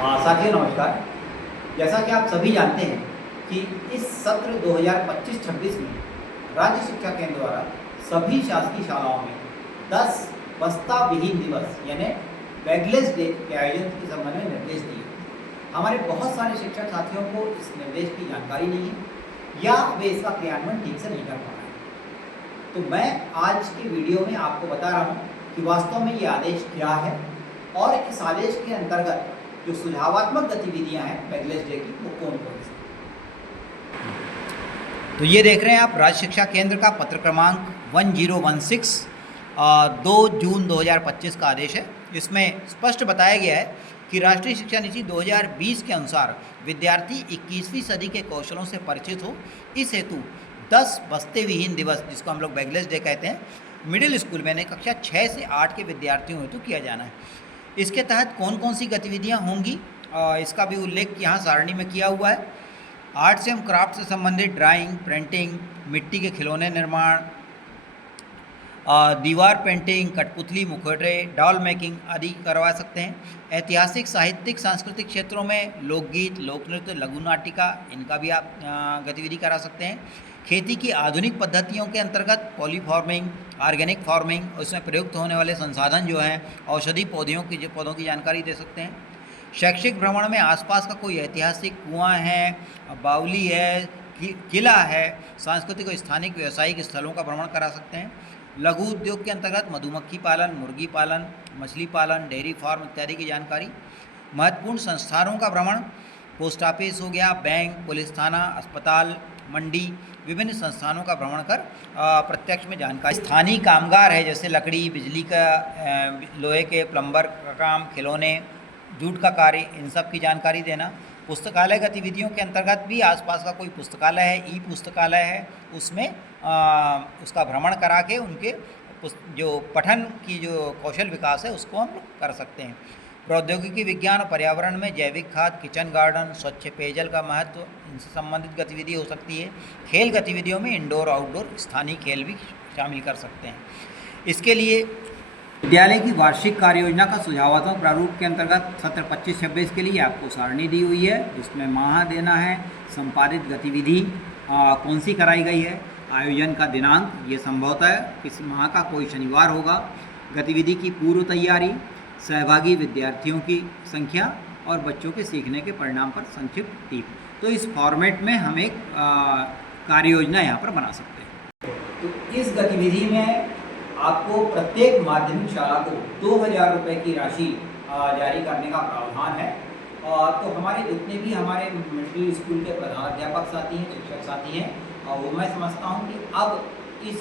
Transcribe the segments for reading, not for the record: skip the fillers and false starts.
साथियों नमस्कार। जैसा कि आप सभी जानते हैं कि इस सत्र 2025-26 में राज्य शिक्षा केंद्र द्वारा सभी शासकीय शालाओं में 10 बस्ता विहीन दिवस यानी बैगलेस डे के आयोजन के संबंध में निर्देश दिए। हमारे बहुत सारे शिक्षक साथियों को इस निर्देश की जानकारी नहीं है या वे इसका क्रियान्वयन ठीक से नहीं कर पा रहे हैं। तो मैं आज के वीडियो में आपको बता रहा हूँ कि वास्तव में ये आदेश क्या है और इस आदेश के अंतर्गत जो सुझावात्मक गतिविधियां हैं बैगलेस डे की वो कौन कौन सी। तो ये देख रहे हैं आप राज्य शिक्षा केंद्र का पत्र क्रमांक 1016 2 जून 2025 का आदेश है। इसमें स्पष्ट बताया गया है कि राष्ट्रीय शिक्षा नीति 2020 के अनुसार विद्यार्थी 21वीं सदी के कौशलों से परिचित हो, इस हेतु 10 बस्ते विहीन दिवस, जिसको हम लोग बैगलेस डे कहते हैं, मिडिल स्कूल में कक्षा 6 से 8 के विद्यार्थियों हेतु किया जाना है। इसके तहत कौन कौन सी गतिविधियां होंगी इसका भी उल्लेख यहाँ सारणी में किया हुआ है। आर्ट्स एवं क्राफ्ट से संबंधित ड्राइंग, पेंटिंग, मिट्टी के खिलौने निर्माण, दीवार पेंटिंग, कठपुतली, मुखौटे, डॉल मेकिंग आदि करवा सकते हैं। ऐतिहासिक, साहित्यिक, सांस्कृतिक क्षेत्रों में लोकगीत, लोक नृत्य, लघु नाटिका, इनका भी आप गतिविधि करा सकते हैं। खेती की आधुनिक पद्धतियों के अंतर्गत पॉली फार्मिंग, ऑर्गेनिक फार्मिंग, उसमें प्रयुक्त होने वाले संसाधन जो हैं, औषधि पौधों की जानकारी दे सकते हैं। शैक्षिक भ्रमण में आसपास का कोई ऐतिहासिक कुआं है, बावली है, किला है, सांस्कृतिक और स्थानिक व्यावसायिक स्थलों का भ्रमण करा सकते हैं। लघु उद्योग के अंतर्गत मधुमक्खी पालन, मुर्गी पालन, मछली पालन, डेयरी फार्म इत्यादि की जानकारी। महत्वपूर्ण संस्थानों का भ्रमण, पोस्ट ऑफिस हो गया, बैंक, पुलिस थाना, अस्पताल, मंडी, विभिन्न संस्थानों का भ्रमण कर प्रत्यक्ष में जानकारी। स्थानीय कामगार है, जैसे लकड़ी, बिजली का, लोहे के प्लम्बर का काम, खिलौने, जूट का कार्य, इन सब की जानकारी देना। पुस्तकालय गतिविधियों के अंतर्गत भी आसपास का कोई पुस्तकालय है, ई पुस्तकालय है, उसमें उसका भ्रमण करा के उनके जो पठन की जो कौशल विकास है उसको हम लोग कर सकते हैं। प्रौद्योगिकी, विज्ञान और पर्यावरण में जैविक खाद, किचन गार्डन, स्वच्छ पेयजल का महत्व, इनसे संबंधित गतिविधि हो सकती है। खेल गतिविधियों में इंडोर आउटडोर स्थानीय खेल भी शामिल कर सकते हैं। इसके लिए विद्यालय की वार्षिक कार्य योजना का सुझावात्मक प्रारूप के अंतर्गत सत्र 25-26 के लिए आपको सारणी दी हुई है, जिसमें माह देना है, संपादित गतिविधि कौन सी कराई गई है, आयोजन का दिनांक, ये संभवतः किस माह का कोई शनिवार होगा, गतिविधि की पूर्व तैयारी, सहभागी विद्यार्थियों की संख्या और बच्चों के सीखने के परिणाम पर संक्षिप्त टिप्पणी। तो इस फॉर्मेट में हम एक कार्य योजना यहाँ पर बना सकते हैं। तो इस गतिविधि में आपको प्रत्येक माध्यमिक शाला को 2000 रुपये की राशि जारी करने का प्रावधान है। तो हमारे जितने भी हमारे मिडिल स्कूल के प्रधानाध्यापक साथी हैं, शिक्षक साथी हैं, वो मैं समझता हूँ कि अब इस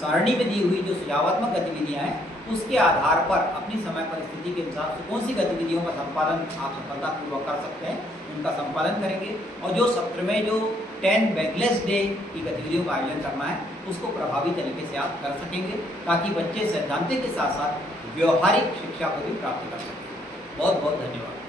सारणी में दी हुई जो सुझावात्मक गतिविधियाँ हैं उसके आधार पर अपनी समय परिस्थिति के हिसाब से कौन सी गतिविधियों का संपादन आप सफलतापूर्वक कर सकते हैं, उनका संपादन करेंगे। और जो सत्र में जो 10 बैगलेस डे की गतिविधियों का आयोजन करना है उसको प्रभावी तरीके से आप कर सकेंगे, ताकि बच्चे सैद्धांतिक के साथ साथ व्यवहारिक शिक्षा को भी प्राप्त कर सकें। बहुत बहुत धन्यवाद।